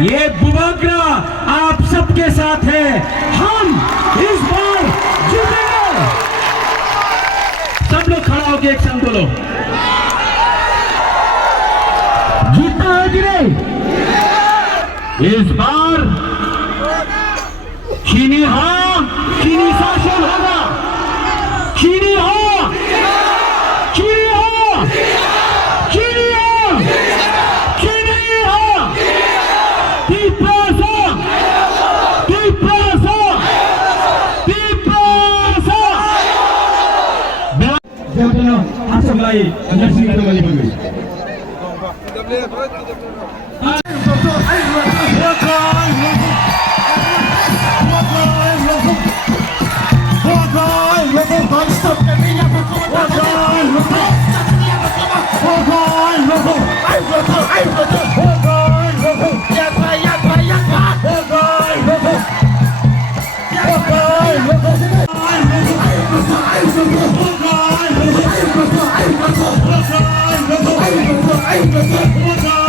ये बुबकरा आप सबके साथ है। हम इस बार जीतेंगे। सब लोग खड़ा होकर एक संग बोलो, जीतना है कि नहीं? इस बार चीनी हाँ, चीनी शासन होगा। चीनी हाँ, चीनी हाँ, चीनी हाँ, चीनी हाँ, Tiprasa, Tiprasa, Tiprasa. Siapa asal lain nasi kembali bagus. Hey,